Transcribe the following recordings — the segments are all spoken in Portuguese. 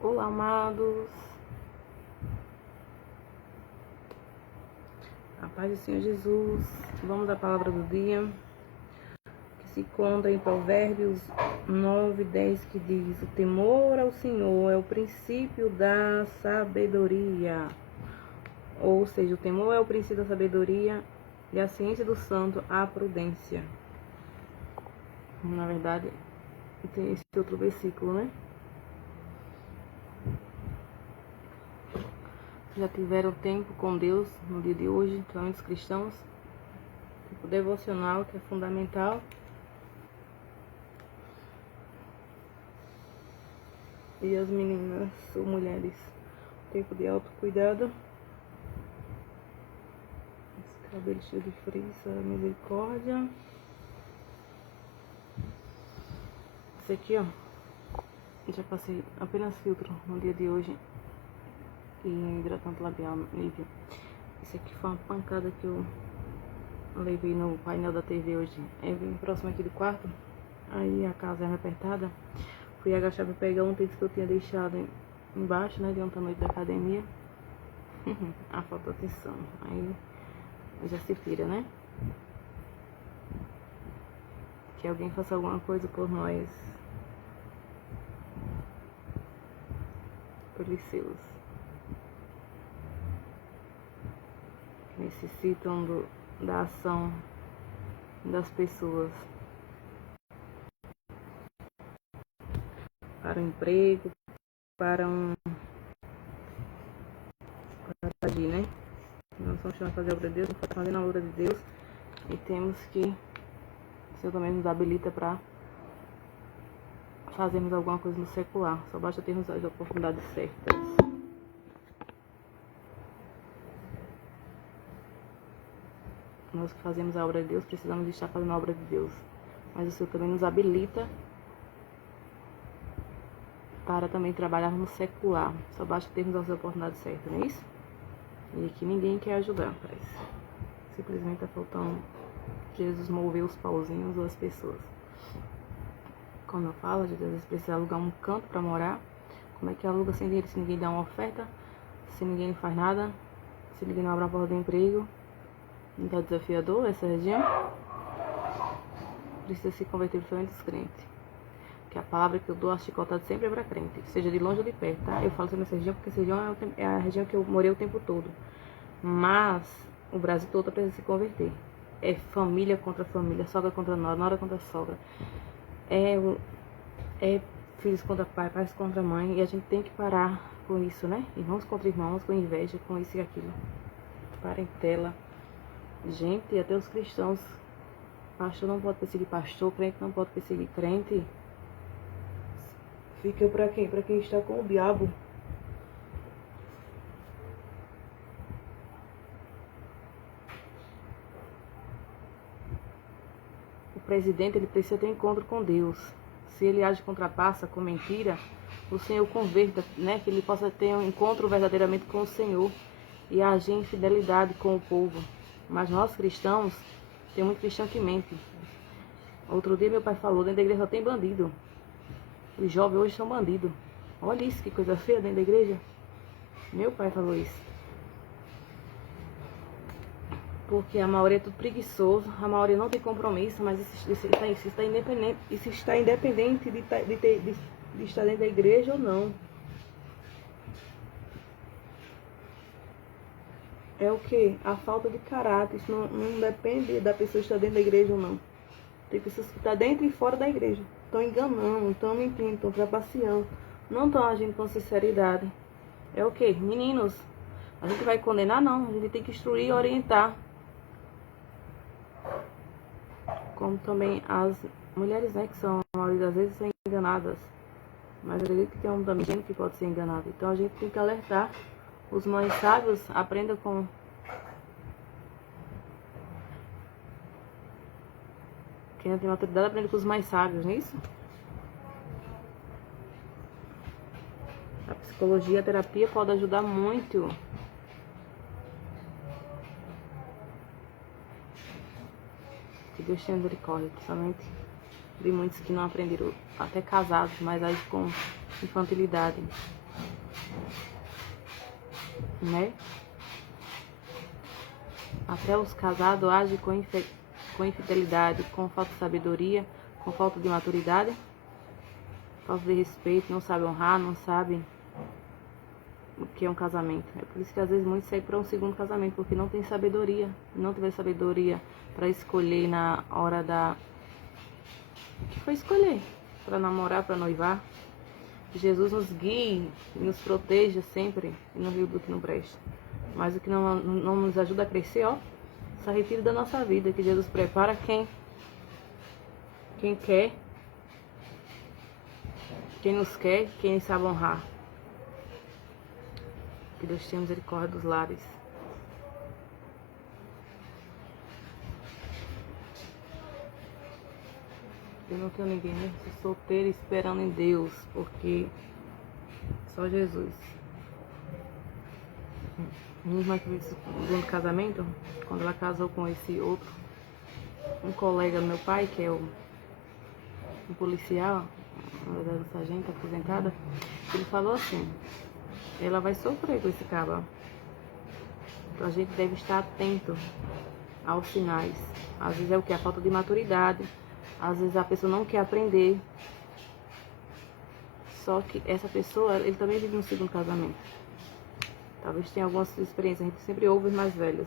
Olá, amados. A paz do Senhor Jesus. Vamos à palavra do dia, que se conta em Provérbios 9:10, que diz: o temor ao Senhor é o princípio da sabedoria. Ou seja, o temor é o princípio da sabedoria e a ciência do santo a prudência. Na verdade, tem esse outro versículo, né? Já tiveram tempo com Deus no dia de hoje, principalmente os cristãos, tempo devocional, que é fundamental. E as meninas ou mulheres, tempo de autocuidado. Esse cabelo cheio de frizz, misericórdia. Esse aqui, ó, já passei apenas filtro no dia de hoje e hidratante labial Nivea. Esse aqui foi uma pancada que eu levei no painel da TV hoje. É bem próximo aqui do quarto, aí a casa é apertada. Fui agachar pra pegar um tênis que eu tinha deixado embaixo, né, de ontem à noite da academia. A falta de atenção, aí já se vira, né? Que alguém faça alguma coisa por nós, pelos seus que necessitam da ação das pessoas para o emprego, para agir, né? Nós somos chamados a fazer a obra de Deus, fazendo a obra de Deus, e temos que, o Senhor também nos habilita para fazermos alguma coisa no secular. Só basta termos as oportunidades certas. Nós que fazemos a obra de Deus precisamos estar fazendo a obra de Deus, mas o Senhor também nos habilita para também trabalhar no secular. Só basta termos as oportunidades certas, não é isso? E aqui ninguém quer ajudar, parece. Simplesmente está faltando Jesus mover os pauzinhos ou as pessoas. Como eu falo, às vezes precisa alugar um canto para morar. Como é que aluga sem dinheiro se ninguém dá uma oferta? Se ninguém faz nada? Se ninguém não abre a porta do emprego? Não está desafiador essa região? Precisa se converter principalmente os crentes. Que a palavra que eu dou, a chicotada sempre é para crente, seja de longe ou de perto, tá? Eu falo sobre essa região porque essa região é a região que eu morei o tempo todo. Mas o Brasil todo precisa se converter. É família contra família, sogra contra nora, nora contra sogra. É filhos contra pai, pais contra mãe. E a gente tem que parar com isso, né? Irmãos contra irmãos, com inveja, com isso e aquilo. Parentela. Gente, até os cristãos. Pastor não pode perseguir pastor, crente não pode perseguir crente. Fica pra quem? Pra quem está com o diabo. O presidente, ele precisa ter encontro com Deus. Se ele age com trapaça, com mentira, o Senhor converta, né? Que ele possa ter um encontro verdadeiramente com o Senhor e agir em fidelidade com o povo. Mas nós cristãos, tem muito cristão que mente. Outro dia meu pai falou, dentro da igreja só tem bandido. Os jovens hoje são bandidos. Olha isso, que coisa feia dentro da igreja. Meu pai falou isso. Porque a maioria é tudo preguiçoso, a maioria não tem compromisso, mas isso está independente de estar dentro da igreja ou não. É o que? A falta de caráter. Isso não depende da pessoa estar dentro da igreja ou não. Tem pessoas que estão dentro e fora da igreja. Estão enganando, estão mentindo, estão trapaceando. Não estão agindo com sinceridade. É o que? Meninos, a gente vai condenar? Não. A gente tem que instruir e orientar. Como também as mulheres, né, que são, a maioria das vezes, são enganadas. Mas eu acredito que tem um também que pode ser enganado. Então a gente tem que alertar. Os mais sábios aprendam com... Quem não tem maturidade aprende com os mais sábios, não é isso? A psicologia, a terapia pode ajudar muito. Que Deus tenha misericórdia, principalmente de muitos que não aprenderam, até casados, mas agem com infantilidade. né? Até os casados agem com infidelidade, com falta de sabedoria, com falta de maturidade, falta de respeito, não sabe honrar, não sabe o que é um casamento. É por isso que às vezes muitos saem para um segundo casamento, porque não tem sabedoria, não tiver sabedoria para escolher na hora que foi escolher, para namorar, para noivar. Que Jesus nos guie e nos proteja sempre e não rio do que não presta. Mas o que não nos ajuda a crescer, ó, só retira da nossa vida, que Jesus prepara quem quer, quem nos quer, quem sabe honrar. Que Deus tenha misericórdia dos lares. Eu não tenho ninguém, né? Sou solteira esperando em Deus, porque só Jesus. Minha irmã que fez o segundo casamento, quando ela casou com esse outro, um colega do meu pai, que é um policial, na verdade, sargento aposentada, ele falou assim: ela vai sofrer com esse cara. Então a gente deve estar atento aos sinais. Às vezes é o que? A falta de maturidade. Às vezes a pessoa não quer aprender. Só que essa pessoa, ele também vive um segundo casamento. Talvez tenha algumas experiências, a gente sempre ouve os mais velhos,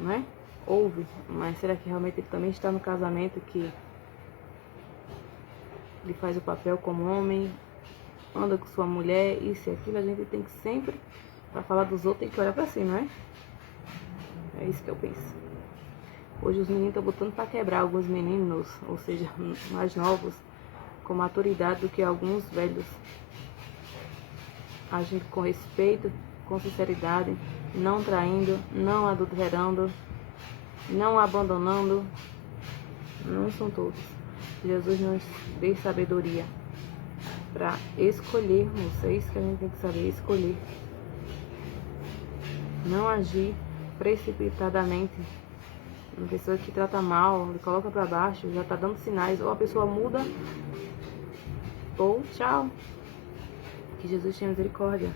não é? Ouve, mas será que realmente ele também está no casamento que ele faz o papel como homem, anda com sua mulher, isso e aquilo? A gente tem que sempre, para falar dos outros, tem que olhar para si, não é? É isso que eu penso. Hoje os meninos estão botando para quebrar alguns meninos, ou seja, mais novos, com maturidade do que alguns velhos. Agindo com respeito, com sinceridade, não traindo, não adulterando, não abandonando. Não são todos. Jesus nos dê sabedoria para escolhermos. É isso que a gente tem que saber, escolher. Não agir precipitadamente. Uma pessoa que trata mal, coloca para baixo, já está dando sinais. Ou a pessoa muda, ou tchau. Que Jesus tenha misericórdia.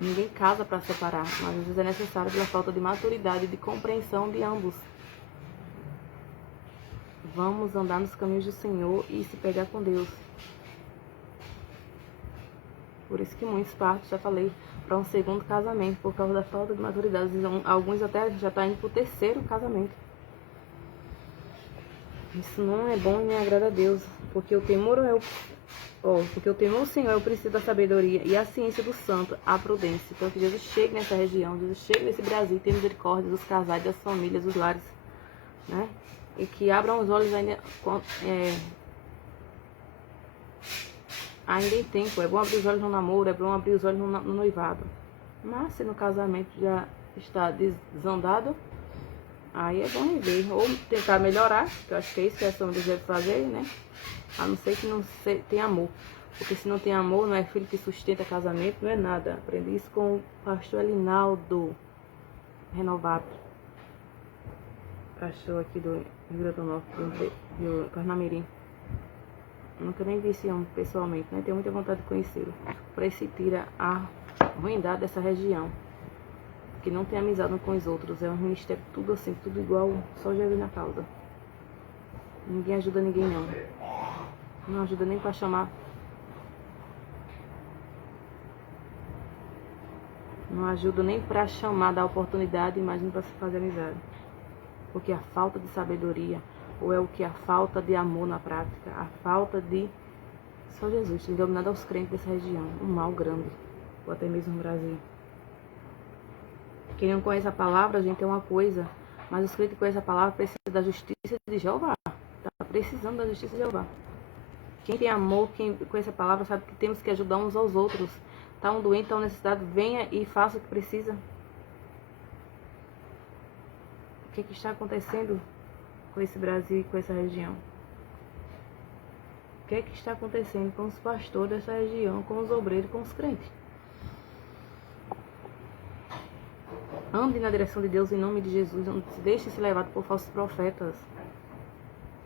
Ninguém casa para separar, mas às vezes é necessário pela falta de maturidade e de compreensão de ambos. Vamos andar nos caminhos do Senhor e se pegar com Deus. Por isso que muitos partem, já falei, para um segundo casamento, por causa da falta de maturidade. Alguns até já estão indo para o terceiro casamento. Isso não é bom e nem agrada a Deus, porque o temor o Senhor é o princípio da sabedoria e a ciência do santo, a prudência. Então que Jesus chegue nessa região, Jesus chegue nesse Brasil, tenha misericórdia dos casais, das famílias, dos lares, né? E que abram os olhos ainda em tempo. É bom abrir os olhos no namoro, é bom abrir os olhos no noivado. Mas se no casamento já está desandado, aí é bom rever. Ou tentar melhorar, que eu acho que é isso que essa mulher deve fazer, né? A não ser que não tenha amor. Porque se não tem amor, não é filho que sustenta casamento, não é nada. Aprendi isso com o pastor Elinaldo Renovado. Pastor aqui do Rio Grande do Norte, do Carnamirim. Nunca nem vi esse homem pessoalmente, né? Tenho muita vontade de conhecê-lo. Para esse tira a ruindade dessa região. Que não tem amizade com os outros. É um ministério tudo assim, tudo igual, só Jesus na causa. Ninguém ajuda ninguém, não. Não ajuda nem para chamar. Não ajuda nem para chamar da oportunidade, imagina para se fazer amizade. Porque a falta de sabedoria, ou é o que? A falta de amor na prática, a falta de... Só Jesus tem dominado aos crentes dessa região, um mal grande, ou até mesmo no Brasil. Quem não conhece a palavra, a gente é uma coisa, mas os crentes que conhecem a palavra precisam da justiça de Jeová. Está precisando da justiça de Jeová. Quem tem amor, quem conhece a palavra, sabe que temos que ajudar uns aos outros. Está um doente, está um necessitado, venha e faça o que precisa. O que está acontecendo com esse Brasil e com essa região? O que está acontecendo com os pastores dessa região, com os obreiros, com os crentes? Ande na direção de Deus em nome de Jesus. Não se deixe ser levado por falsos profetas.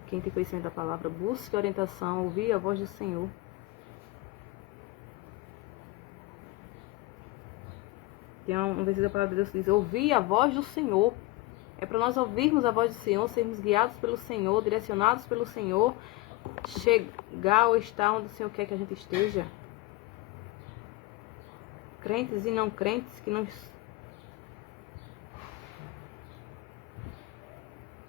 Quem tem conhecimento da palavra, busque orientação, ouvir a voz do Senhor. Tem um versículo da palavra de Deus que diz: ouvir a voz do Senhor. É para nós ouvirmos a voz do Senhor, sermos guiados pelo Senhor, direcionados pelo Senhor, chegar ou estar onde o Senhor quer que a gente esteja. Crentes e não crentes que nós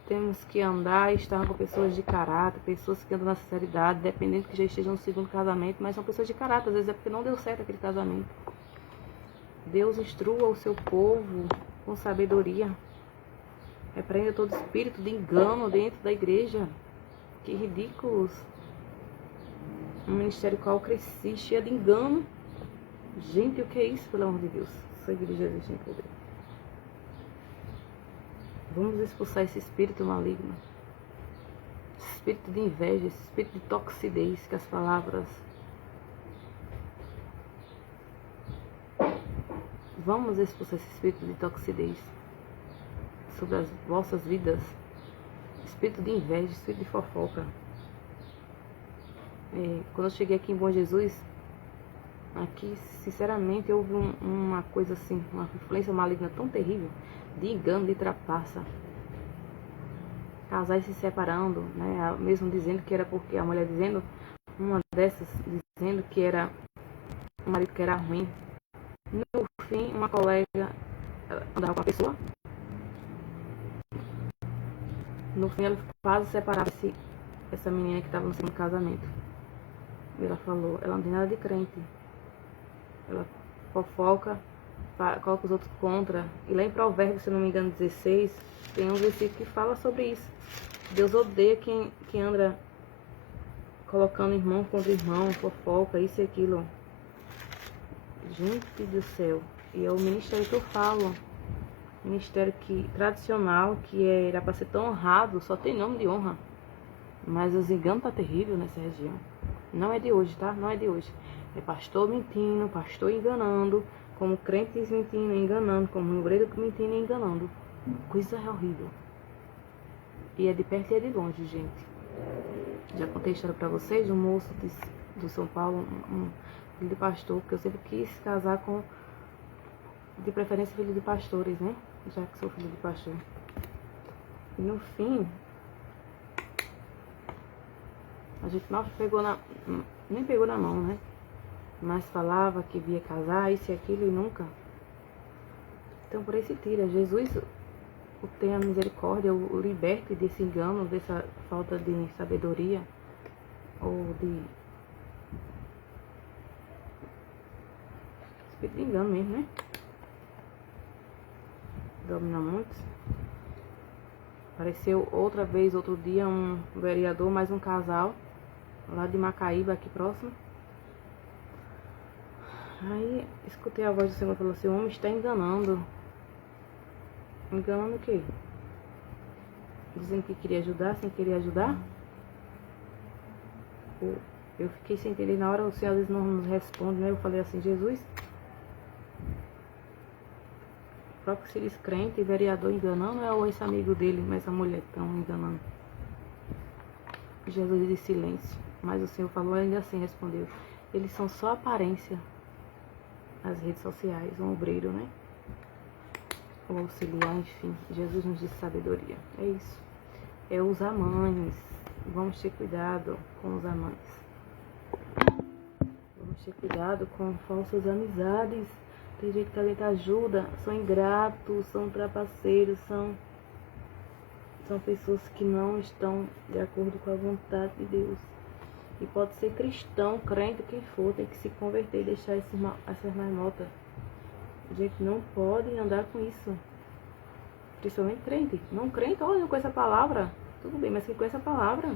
temos que andar e estar com pessoas de caráter, pessoas que andam na sinceridade, dependendo que já estejam no segundo casamento, mas são pessoas de caráter, às vezes é porque não deu certo aquele casamento. Deus instrua o seu povo com sabedoria. Repreenda todo espírito de engano dentro da igreja. Que ridículos. Um ministério qual cresci, cheio de engano. Gente, o que é isso, pelo amor de Deus? Sangue de Jesus tem poder. Vamos expulsar esse espírito maligno. Esse espírito de inveja, esse espírito de toxidez que as palavras... Vamos expulsar esse espírito de toxidez sobre as vossas vidas. Espírito de inveja, espírito de fofoca. Quando eu cheguei aqui em Bom Jesus, aqui sinceramente houve uma coisa assim, uma influência maligna tão terrível, de engano, de trapaça. Casais se separando, né? Mesmo dizendo que era porque a mulher dizendo, uma dessas dizendo que era o marido que era ruim. No fim, uma colega andava com a pessoa. No fim, ela quase separava essa menina que estava no segundo casamento. E ela falou, ela não tem nada de crente. Ela fofoca, coloca os outros contra. E lá em Provérbios, se não me engano, 16, tem um versículo que fala sobre isso. Deus odeia quem anda colocando irmão contra irmão, fofoca, isso e aquilo. Gente do céu. E é o ministério que eu falo. Ministério tradicional, que era para ser tão honrado, só tem nome de honra. Mas os enganos tá terrível nessa região. Não é de hoje, tá? Não é de hoje. É pastor mentindo, pastor enganando, como crentes mentindo, enganando, como obreiro mentindo e enganando. Coisa horrível. E é de perto e é de longe, gente. Já contei a história pra vocês, um moço do São Paulo, um filho de pastor, porque eu sempre quis casar com, de preferência, filho de pastores, né? Já que sou filho de pastor. E no fim, a gente não pegou nem pegou na mão, né? Mas falava que via casar, isso e aquilo, e nunca. Então por aí se tira. Jesus tenha misericórdia, o liberte desse engano, dessa falta de sabedoria, ou de espírito de engano mesmo, né? Domina muitos. Apareceu outra vez, outro dia, um vereador, mais um casal, lá de Macaíba, aqui próximo. Aí escutei a voz do Senhor e falou assim: o homem está enganando. Enganando o quê? Dizendo que queria ajudar, sem querer ajudar. Eu fiquei sem entender. Na hora o Senhor às vezes não nos responde, né? Eu falei assim: Jesus, o próprio se diz crente e vereador enganando, ou esse amigo dele, essa mulher estão enganando? Jesus disse silêncio. Mas o Senhor falou ainda assim, respondeu: eles são só aparência. As redes sociais, um obreiro, né? O auxiliar, enfim. Jesus nos diz sabedoria. É isso. É os amantes. Vamos ter cuidado com os amantes. Vamos ter cuidado com falsas amizades. Tem gente que tenta ajuda, são ingratos, são trapaceiros, são pessoas que não estão de acordo com a vontade de Deus. E pode ser cristão, crente, quem for, tem que se converter e deixar essas marmotas. A gente não pode andar com isso. Principalmente crente. Não crente, olha, com essa palavra. Tudo bem, mas que com essa palavra?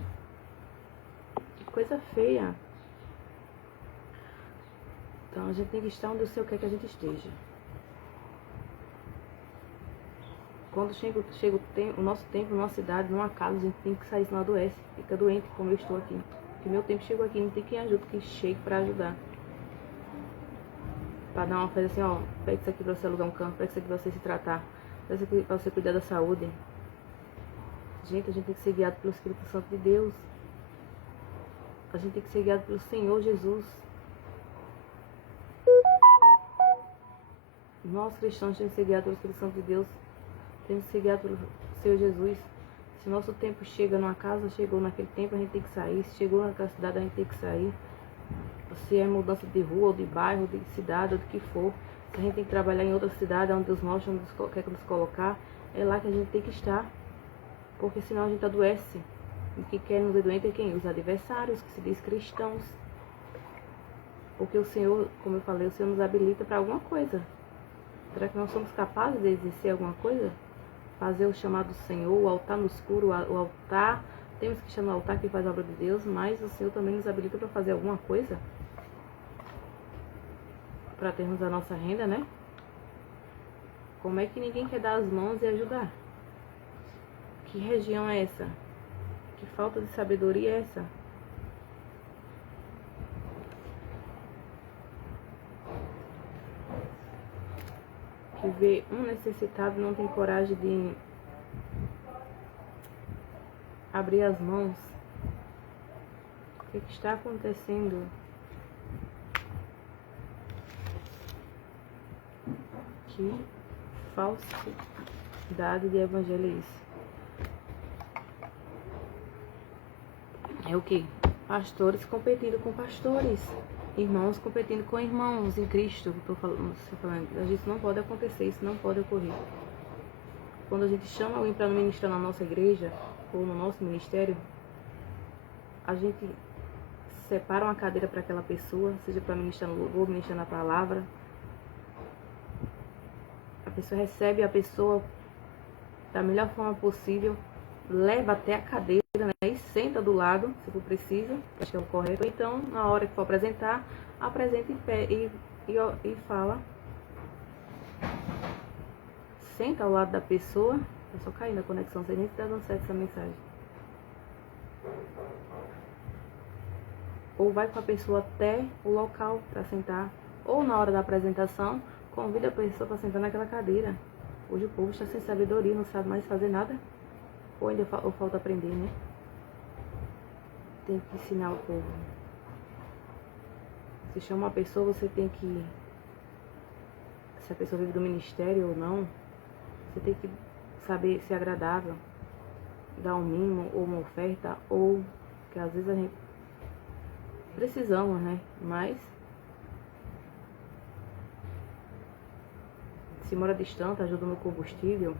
Que coisa feia. Então a gente tem que estar onde o Senhor quer que a gente esteja. Quando chega o nosso tempo, numa cidade, numa casa, a gente tem que sair, senão adoece. Fica doente, como eu estou aqui. Porque meu tempo chegou aqui, não tem quem ajude, quem chegue para ajudar. Para dar uma coisa assim, ó, pega isso aqui para você alugar um campo, pega isso aqui para você se tratar, pega isso aqui para você cuidar da saúde. Gente, a gente tem que ser guiado pelo Espírito Santo de Deus. A gente tem que ser guiado pelo Senhor Jesus. Nós cristãos temos que ser guiados pelo Espírito Santo de Deus, temos que ser guiados pelo Senhor Jesus. Se nosso tempo chega numa casa, chegou naquele tempo, a gente tem que sair. Se chegou naquela cidade, a gente tem que sair. Se é mudança de rua, ou de bairro, ou de cidade, ou do que for. Se a gente tem que trabalhar em outra cidade, onde Deus mostra, onde Deus quer nos colocar, é lá que a gente tem que estar. Porque senão a gente adoece. E que quer nos ver doente é quem? Os adversários, que se diz cristãos. Porque o Senhor, como eu falei, o Senhor nos habilita para alguma coisa. Será que nós somos capazes de exercer alguma coisa? Fazer o chamado do Senhor, o altar no escuro, o altar. Temos que chamar o altar que faz a obra de Deus, mas o Senhor também nos habilita para fazer alguma coisa. Para termos a nossa renda, né? Como é que ninguém quer dar as mãos e ajudar? Que região é essa? Que falta de sabedoria é essa? Que vê um necessitado e não tem coragem de abrir as mãos. O que está acontecendo? Que falsidade de evangelho é isso? É o que? Pastores competindo com pastores. Irmãos competindo com irmãos em Cristo. Estou falando. Isso não pode acontecer, isso não pode ocorrer. Quando a gente chama alguém para ministrar na nossa igreja ou no nosso ministério, a gente separa uma cadeira para aquela pessoa, seja para ministrar no louvor, ministrar na palavra. A pessoa recebe a pessoa da melhor forma possível, leva até a cadeira, né, e senta do lado, se for preciso, acho que é o correto. Então, na hora que for apresentar, apresenta em pé e fala. Senta ao lado da pessoa. Tá só caindo a conexão, não sei nem se tá dando certo essa mensagem. Ou vai com a pessoa até o local para sentar, ou na hora da apresentação, convida a pessoa para sentar naquela cadeira. Hoje o povo está sem sabedoria, não sabe mais fazer nada. Ou ainda falta aprender, né? Tem que ensinar o povo. Se chama uma pessoa, você tem que... Se a pessoa vive do ministério ou não, você tem que saber ser agradável. Dar um mimo ou uma oferta, ou... que às vezes a gente... precisamos, né? Mas... se mora distante, ajuda no combustível,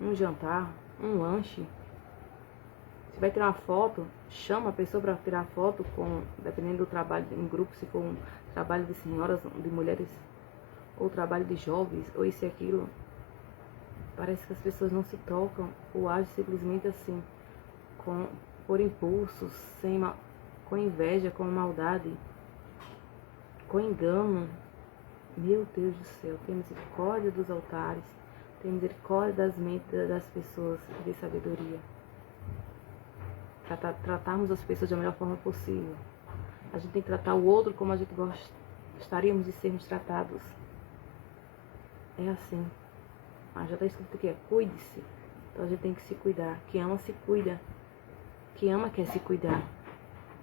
um jantar, um lanche. Se vai tirar uma foto, chama a pessoa para tirar foto, dependendo do trabalho em grupo, se for um trabalho de senhoras, de mulheres, ou trabalho de jovens, ou isso e aquilo. Parece que as pessoas não se tocam, ou agem simplesmente assim, por impulsos, com inveja, com maldade, com engano. Meu Deus do céu, tem misericórdia dos altares, tem misericórdia das mentes das pessoas que têm sabedoria. Tratarmos as pessoas da melhor forma possível. A gente tem que tratar o outro como a gente gostaríamos de sermos tratados. É assim. Mas já está escrito que cuide-se. Então a gente tem que se cuidar. Quem ama se cuida. Quem ama quer se cuidar.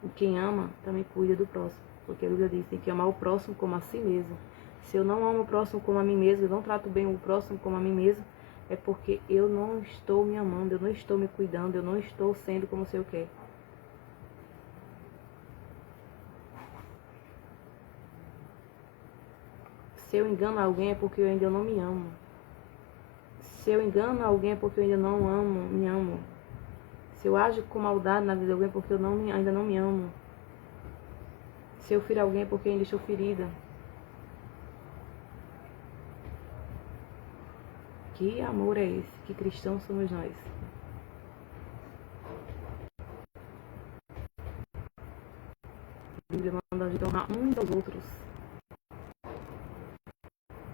E quem ama também cuida do próximo. Porque a Bíblia diz que tem que amar o próximo como a si mesmo. Se eu não amo o próximo como a mim mesmo, eu não trato bem o próximo como a mim mesmo, é porque eu não estou me amando, eu não estou me cuidando, eu não estou sendo como o Senhor quer. Se eu engano alguém é porque eu ainda não me amo. Se eu engano alguém é porque eu ainda não me amo. Se eu ajo com maldade na vida de alguém é porque eu ainda não me amo. Se eu firo alguém é porque eu ainda estou ferida. Que amor é esse? Que cristãos somos nós? A Bíblia manda a gente honrar uns aos outros.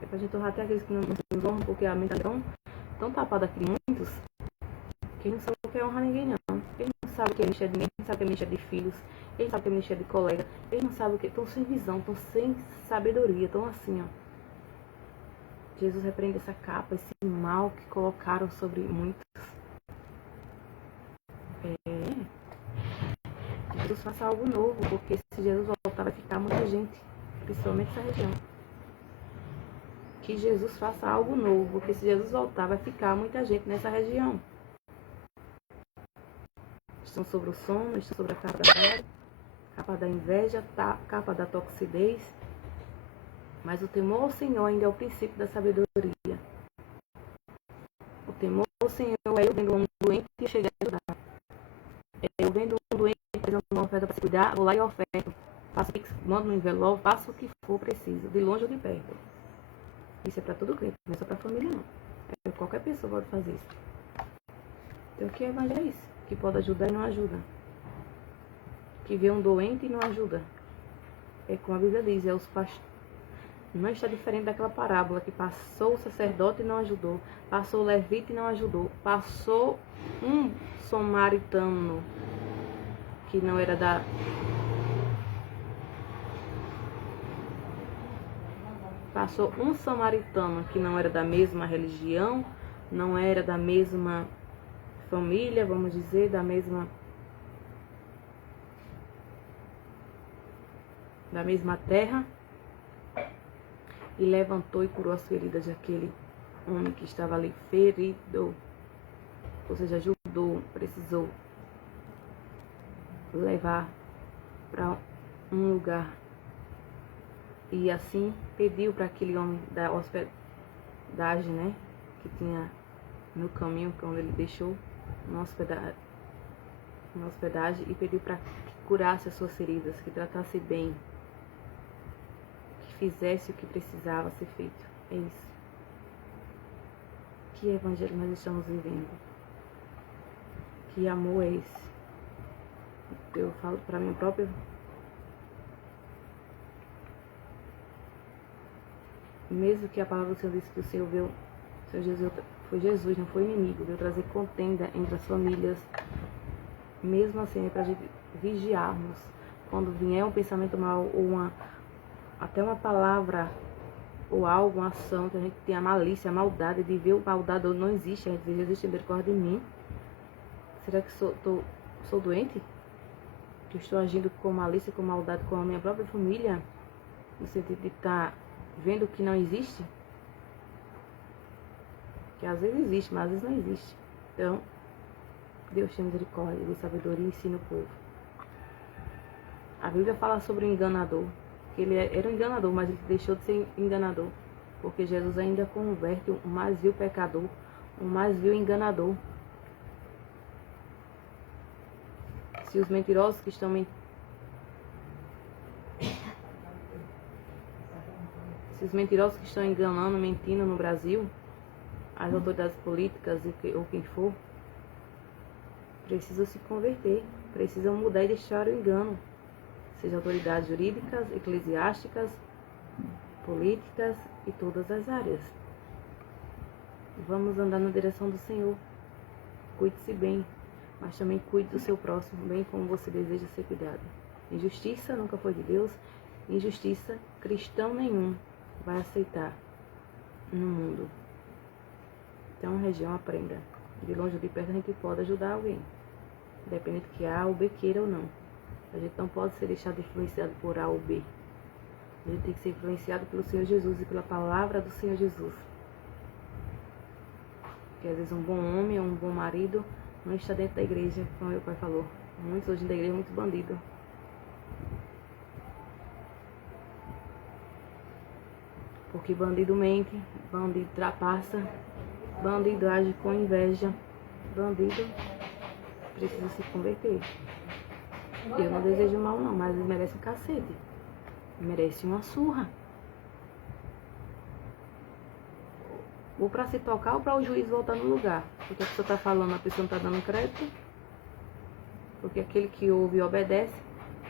É pra gente honrar até aqueles que não nos honram, porque a mente é tão tapada aqui de muitos, que eles não sabem o que é honrar ninguém, não. Eles não sabem o que é ministério de ninguém, eles não sabem o que é ministério de filhos, eles não sabem o que é ministério de colega, eles não sabem o que... Estão sem visão, estão sem sabedoria, estão assim, ó. Jesus repreende essa capa, esse mal que colocaram sobre muitos. Jesus faça algo novo, porque se Jesus voltar vai ficar muita gente, principalmente essa região. que Jesus faça algo novo, porque se Jesus voltar, vai ficar muita gente nessa região. Estão sobre o sono, estão sobre a capa da inveja, capa da toxidez. Mas o temor ao Senhor ainda é o princípio da sabedoria. O temor ao Senhor é eu vendo um doente e chegar a ajudar. É eu vendo um doente fazendo uma oferta para se cuidar, vou lá e oferto. Faço o pix, mando no envelope, faço o que for preciso, de longe ou de perto. Isso é para todo crente, não é só para a família não. Qualquer pessoa pode fazer isso. Então o que é evangelho é isso? Que pode ajudar e não ajuda. Que vê um doente e não ajuda. É como a Bíblia diz, é os pastores. Não está diferente daquela parábola que passou o sacerdote e não ajudou, passou o levita e não ajudou, passou um samaritano que não era da... Passou um samaritano que não era da mesma religião, não era da mesma família, vamos dizer, da mesma terra, e levantou e curou as feridas daquele homem que estava ali ferido, ou seja, ajudou, precisou levar para um lugar, e assim pediu para aquele homem da hospedagem, né, que tinha no caminho, quando ele deixou uma hospedagem, e pediu para que curasse as suas feridas, que tratasse bem, fizesse o que precisava ser feito. É isso. Que evangelho nós estamos vivendo? Que amor é esse? Eu falo para mim própria. Mesmo que a palavra do Senhor disse que o Senhor veio, o Senhor Jesus, foi Jesus, não foi inimigo, veio trazer contenda entre as famílias. Mesmo assim, é para a gente vigiarmos. Quando vier um pensamento mal ou até uma palavra ou algo, uma ação, que a gente tem a malícia, a maldade de ver o maldade ou não existe, a gente diz, existe misericórdia em mim. Será que sou doente? Que eu estou agindo com malícia, com maldade com a minha própria família? No sentido de estar vendo que não existe? Que às vezes existe, mas às vezes não existe. Então, Deus tem misericórdia, de sabedoria e ensina o povo. A Bíblia fala sobre o enganador. Que ele era um enganador, mas ele deixou de ser enganador, porque Jesus ainda converte o mais vil pecador, o mais vil enganador. Se os mentirosos que estão enganando, mentindo no Brasil, as autoridades políticas ou quem for, precisam se converter, precisam mudar e deixar o engano. Seja autoridades jurídicas, eclesiásticas, políticas e todas as áreas. Vamos andar na direção do Senhor. Cuide-se bem, mas também cuide do seu próximo, bem como você deseja ser cuidado. Injustiça nunca foi de Deus. Injustiça, cristão nenhum vai aceitar no mundo. Então, região, aprenda. De longe ou de perto, a gente pode ajudar alguém, independente que A ou B queira ou não. A gente não pode ser deixado influenciado por A ou B. A gente tem que ser influenciado pelo Senhor Jesus e pela palavra do Senhor Jesus. Porque às vezes um bom homem ou um bom marido não está dentro da igreja, como meu pai falou. Muitos hoje da igreja, muito bandido. Porque bandido mente, bandido trapaça, bandido age com inveja, bandido precisa se converter. Eu não desejo mal não, mas eles merecem um cacete. Merecem uma surra. Ou para se tocar ou para o juiz voltar no lugar. Porque a pessoa está falando, a pessoa não está dando crédito. Porque aquele que ouve e obedece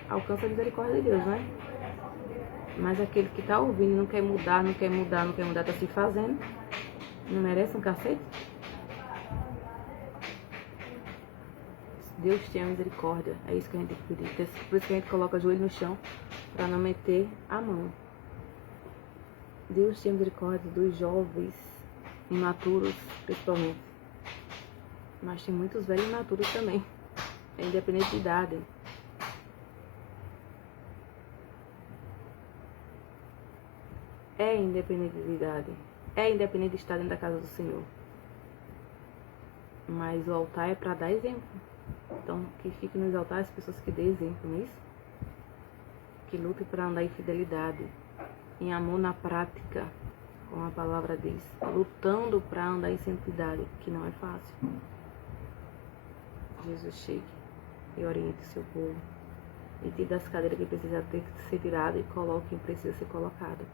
alcança a misericórdia de Deus, né? Mas aquele que está ouvindo e não quer mudar, está se fazendo, não merece um cacete? Deus tenha misericórdia, é isso que a gente tem que pedir. Por isso que a gente coloca o joelho no chão, para não meter a mão. Deus tenha misericórdia dos jovens imaturos, principalmente. Mas tem muitos velhos imaturos também, é independente de idade. é independente de estar dentro da casa do Senhor. Mas o altar é para dar exemplo. Então, que fique nos altares as pessoas que dê exemplo, não é isso? Que lutem para andar em fidelidade, em amor na prática, como a palavra diz. Lutando para andar em santidade, que não é fácil. Jesus chegue e oriente o seu povo. E tire das cadeiras que precisa ser tirado e coloque quem precisa ser colocado.